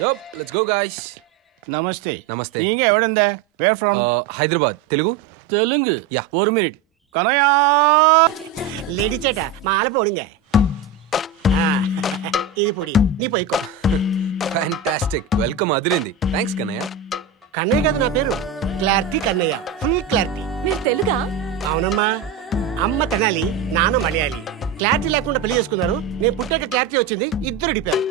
Yup, let's go guys. నమస్తే. నమస్తే. நீங்க எவடந்த? Where from? Hyderabad. Telugu? Telugu. Yeah. 1 minute. కనయా. లేడీ చేట మాల పోడింగ. ఇది పొడి. నీ పోయికో. ఫ్యాంటాస్టిక్. వెల్కమ్ అదిరింది. థాంక్స్ కన్నయ్య. కన్నయ్య కాదు నా పేరు. క్లారిటీ కన్నయ్య. Full clarity. మీరు తెలుగా? అవునమ్మా. అమ్మ తెనాలి, నాన్న మలయాళి. క్లారిటీ లేకుండా పెళ్లి చేసుకున్నారు. నేను పుట్టాక క్లారిటీ వచ్చింది. ఇద్దరు డిపారు.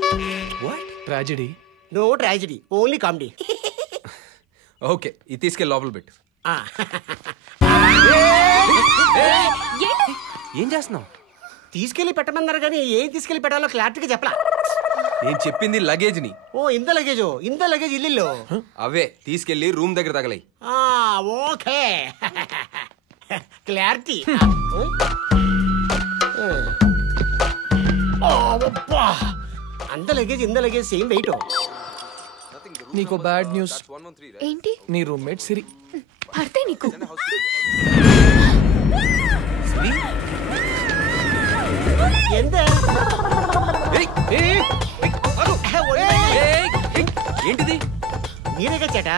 What? Tragedy. No tragedy, only comedy. Okay, ఇది తీసుకెళ్ళి లోపల పెట్టు. ఏం చేస్తున్నావు? తీసుకెళ్లి పెట్టమన్నారు కానీ ఏం తీసుకెళ్లి పెట్టాలో క్లారిటీగా చెప్పలా. నేను చెప్పింది లగేజ్ ని. ఓ ఇంత లగేజ్ ఇల్లు. అవే తీసుకెళ్లి రూమ్ దగ్గర తగలయి. Okay clarity. అంత లగేజ్ ఇంత లగేజ్ సేమ్ వెయిట్. నీకు బ్యాడ్ న్యూస్. ఏంటి? నీ రూమ్మేట్ సిరి. పడితే నీకు ఎంత ఏంటిది? మీరేగా చేట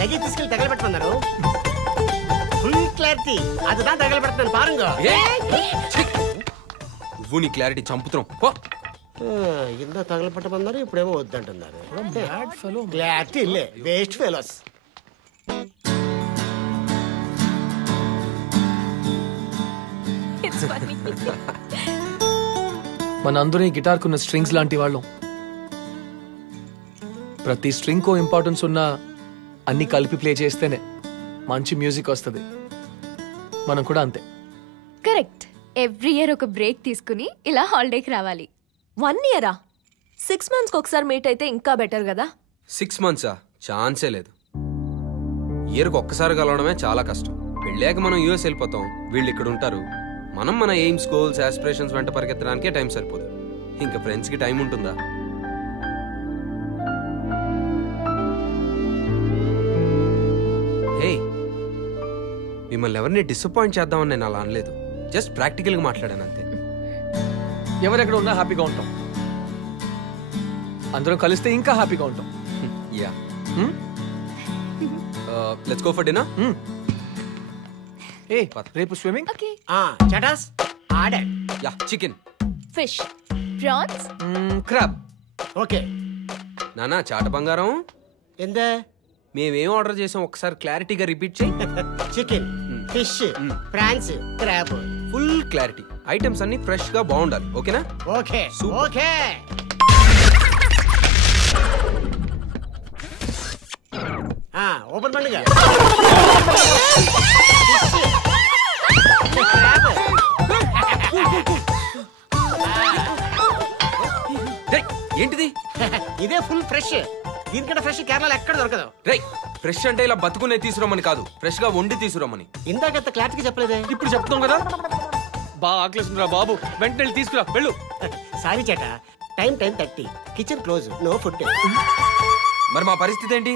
లగేజ్ తీసుకెళ్లి తగలబెట్టుకున్నారు. Full clarity అదిதான் తగలబెడుతున్నాను పారుంగ. నువ్వు నీ క్లారిటీ చంపుతున్నావు. ఇంత తగలబెట్టమన్నారు, ఇప్పుడేమో వద్దంటున్నారు. క్లారిటీ ఇల్లే వేస్ట్ ఫెలోస్. మనందరం ఈ గిటార్కున్న స్ట్రింగ్స్ లాంటి వాళ్ళం. ప్రతి స్ట్రింగ్ కో ఇంపార్టెన్స్ ఉన్నా అన్ని కలిపి ప్లే చేస్తేనే మంచి మ్యూజిక్ వస్తుంది. మనం కూడా అంతే. కరెక్ట్. ఎవ్రీ ఇయర్ ఒక బ్రేక్ తీసుకుని ఇలా హాలిడేకి రావాలి. 1 year 6 months ఒకసారి మీట్ అయితే ఇంకా బెటర్ కదా. 6 months ఛాన్సే లేదు. ఇయర్కి ఒక్కసారి కలవడమే చాలా కష్టం. పెళ్ళాక మనం యూఎస్ వెళ్ళిపోతాం, వీళ్ళు ఇక్కడ ఉంటారు. మనం మన ఎయిమ్స్, గోల్స్, ఆస్పిరేషన్స్ వెంట పరిగెత్తడానికే టైం సరిపోదు. ఇంకా ఫ్రెండ్స్ కి టైం ఉంటుందా? హే, మిమ్మల్ని ఎవరిని డిసప్పాయింట్ చేద్దామని నేను అలా అనలేదు. జస్ట్ ప్రాక్టికల్ గా మాట్లాడాను అంతే. ఎవరెక్కడ ఉన్నా హ్యాపీగా ఉంటాం. అందరం కలిస్తే ఇంకా హ్యాపీగా ఉంటాం. Yeah. Let's go for dinner. ఏ రేపు స్విమ్మింగ్. ఓకే. చటాస్ order. Yeah, chicken, fish, prawns, crab. Okay. నానా చాట బంగారం. ఎంత? మేమేం ఆర్డర్ చేసాం ఒకసారి క్లారిటీగా రిపీట్ చేయి. Chicken, fish, prawns, crab. Full clarity. Items అన్ని ఫ్రెష్ గా బాగుండాలి. ఓకేనా? ఓకే. ఓకే. ఓపెన్ పండుగ. ఏంటిది? ఇదే ఫుల్ ఫ్రెష్. దీనికంటే ఫ్రెష్ కేరళలో ఎక్కడ దొరకదు. రై, ఫ్రెష్ అంటే ఇలా బతుకునే తీసుకురమ్మని కాదు, ఫ్రెష్ గా వండి తీసుకురమ్మని. ఇందాకంత క్లారిటీగా చెప్పలేదే. ఇప్పుడు చెప్తాం కదా. బాగా ఆకలిస్తుందిరా బాబు, వెంటనే తీసుకురా వెళ్ళు. సారీ చేట, time 10:30, kitchen close, no food. మరి మా పరిస్థితి ఏంటి?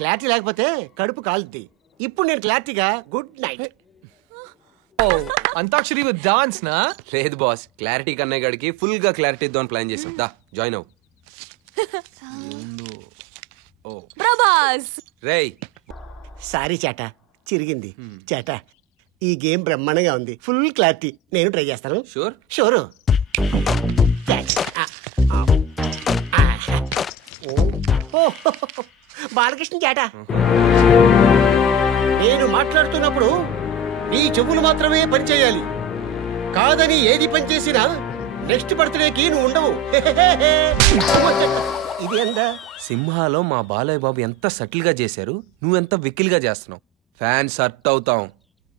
క్లారిటీ లేకపోతే కడుపు కాలుద్ది. ఇప్పుడు నేను క్లారిటీగా good night. Antakshari with dance నా? లేదు బాస్, క్లారిటీ కన్నయ్య గడికి ఫుల్ గా క్లారిటీ ఇద్దామని ప్లాన్ చేసాం. దా జాయిన్ అవ్వు. ప్రభాస్. రేయ్, సారీ చేట, చిరిగింది. చేట, ఈ గేమ్ బ్రహ్మాండంగా ఉంది. Full clarity. నేను ట్రై చేస్తాను. షూర్? షూరు. బాలకృష్ణ చేట, నేను మాట్లాడుతున్నప్పుడు నీ చెవులు మాత్రమే పనిచేయాలి. కాదని ఏది పనిచేసినా నెక్స్ట్ బర్త్డేకి నువ్వు ఉండవు. ఇది ఎంత? సింహాలో మా బాలయ్య బాబు ఎంత సటిల్ గా చేశారు, నువ్వెంత వెకిల్ గా చేస్తున్నావు. ఫ్యాన్స్ హర్ట్ అవుతాం.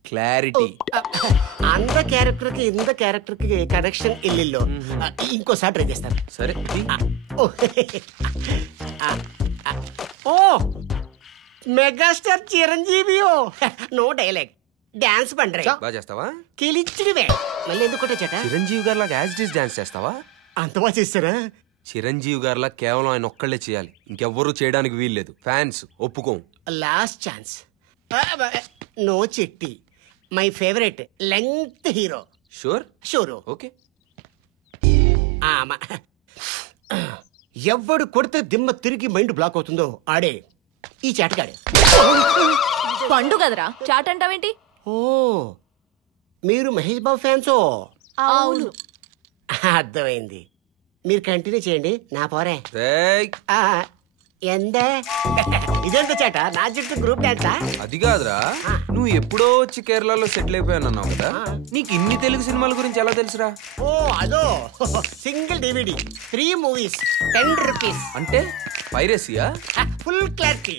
క్లారిటీ. అంత క్యారెక్టర్ కి ఇంత క్యారెక్టర్ కి కనెక్షన్ ఇల్లు. ఇంకోసారి ట్రై చేస్తాను. సరే. ఓ megastar Chiranjeevi. No dialogue, dance పండ్రే. బాగా చేస్తావా? కిలిచ్చిడివే. మళ్ళీ ఎందుకు చేట? చిరంజీవి గారిలా యాజ్ ఇట్ ఈస్ డాన్స్ చేస్తావా? అంత బాగా చేస్తారా? చిరంజీవి గారిలా కేవలం ఆయన ఒక్కళ్ళే చేయాలి, ఇంకెవ్వరూ చేయడానికి వీల్లేదు. ఫ్యాన్స్ ఒప్పుకోం. Last chance. No Chitti, my favourite length hero. Sure? Sure. Okay. ఎవడు కొడితే దిమ్మ తిరిగి మైండ్ బ్లాక్ అవుతుందో ఆడే ఈ చాటగాడే. పండు కదరా చాట్ అంటావేంటి? ఓ మీరు మహేష్ బాబు ఫ్యాన్సో? అవును. అర్థమైంది. మీరు కంటిన్యూ చేయండి, నా పోరే. రేయ్, ఎందే ఇదెంత చాట? నా చుట్టూ గ్రూప్ డాన్సా? అది కాదురా, నువ్వు ఎప్పుడో వచ్చి కేరళలో సెటిల్ అయిపోయానన్నావు కదా, నీకు ఇన్ని తెలుగు సినిమాల గురించి ఎలా తెలుసురా? ఓ అదో సింగిల్ DVD 3 movies 10 rupees. అంటే పైరసీయా? Full clarity.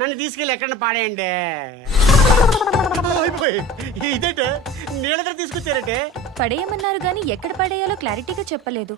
నన్ను తీసుకెళ్ళి ఎక్కడ పాడేయండి. ఇదేంటే నీళ్ళ దగ్గర తీసుకొచ్చారంటే? పడేయమన్నారు గానీ ఎక్కడ పడేయాలో క్లారిటీగా చెప్పలేదు.